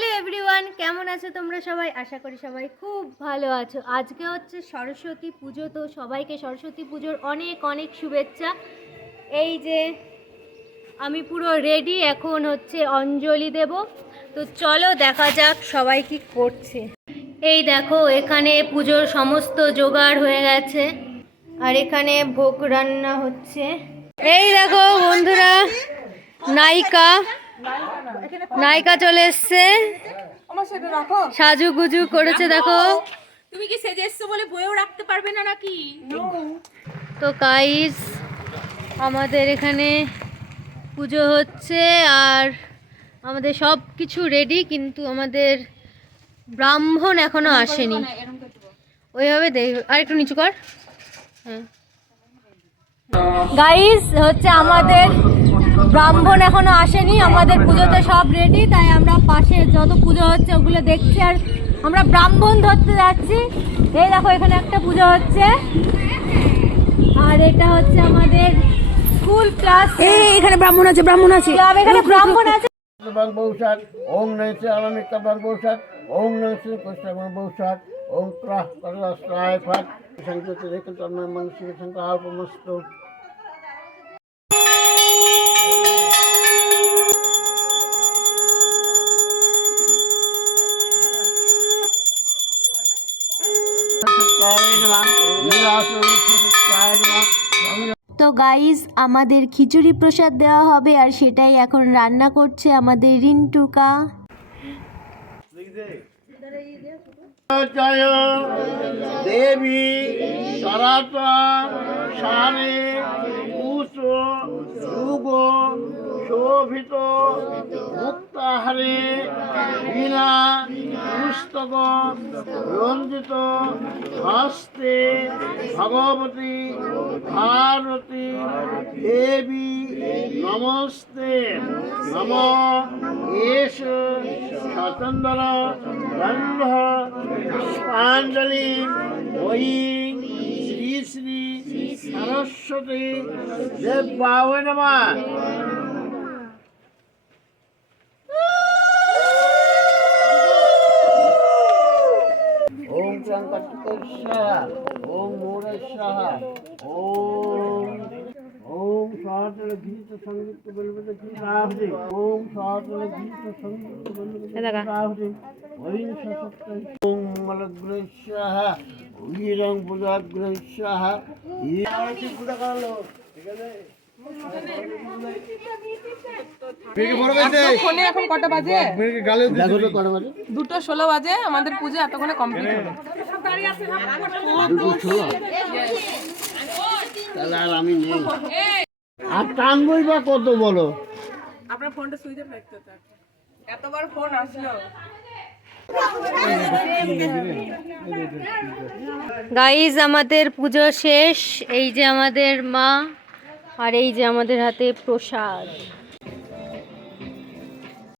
Hello everyone, কেমন আছো তোমরা সবাই? আশা করি সবাই খুব ভালো আছো। আজকে হচ্ছে সরস্বতী পুজো, তো সবাইকে সরস্বতী পুজোর অনেক অনেক শুভেচ্ছা। এই যে আমি পুরো রেডি, এখন হচ্ছে অঞ্জলি দেব। তো চলো দেখা যাক সবাই কি করছে। এই দেখো, এখানে পুজোর সমস্ত জোগাড় হয়ে গেছে আর এখানে ভোগ রান্না হচ্ছে। এই দেখো বন্ধুরা, নায়িকা নায়িকা চলে এসছে, সাজুগুজু করেছে। দেখো তুমি কি সেজে এসছো বলে বইও রাখতে পারবে না নাকি? তো গাইস, আমাদের এখানে পুজো হচ্ছে আর আমাদের সব কিছু রেডি, কিন্তু আমাদের ব্রাহ্মণ এখনো আসেনি। ওইভাবে দেখ, আর একটু নিচু কর। হ্যাঁ গাইস, হচ্ছে আমাদের ব্রাহ্মণ এখনো আসেনি। আমাদের পুজোতে সব রেডি, তাই আমরা পাশে যত পুজো হচ্ছে ওগুলো দেখছি আর আমরা ব্রাহ্মণ ধরতে যাচ্ছি। এই দেখো, এখানে একটা পুজো হচ্ছে আর এটা হচ্ছে আমাদের স্কুল প্লাস। এখানে ব্রাহ্মণ আছে, ব্রাহ্মণ আছে, এখানে ব্রাহ্মণ আছে। ওং নৈতে আলামিকা বাগবৌসাদ ওং নৈতে কৃষ্ণ বাগবৌসাদ ওং ক্রাহ করলাস্ত্রায় ফাট সংকৃতি রেখে তন্ময় মানসিক সংকল্পমস্ত। তো গাইস, আমাদের খিচুড়ি প্রসাদ দেওয়া হবে আর সেটাই এখন রান্না করছে আমাদের রিন্টুকা। জয় দেবী সনাতন সারে কুশ যুগ শোভিত মুক্তাহারে বীণা পুস্তক রঞ্জিত হস্তে ভগবতী ভারতী দেবী নমস্তে নম এষ স্বতন্ত্র গন্ধ পুষ্পাঞ্জলি ওই শ্রী শ্রী সরস্বতী দেবায় নমঃ। ওম সংকটস্বাহা ওম মূঢ়স্বাহা ওম ওম সহস্র গীত সংযুক্ত বলবত গীতাহুতি ওম সহস্র গীত সংযুক্ত বলবত গীতাহুতি ওম সশক্ত ওম মলগ্রস্বাহা উইরং বুজাগ্রস্বাহা ই আরতি পূজা করলো। ঠিক আছে, এখন কটা বাজে? দেখো তো কটা বাজে? 2:16 বাজে। আমাদের পুজো এতক্ষণে কমপ্লিট হলো। তাহলে আর আমি নেই, আর টানবই বা কত বলো? আপনার ফোনটা সুইচ অফ রাখতে হতো। এতবার ফোন আসলো। গাইজ, আমাদের পুজো শেষ। এই যে আমাদের মা আর এই যে আমাদের হাতে প্রসাদ।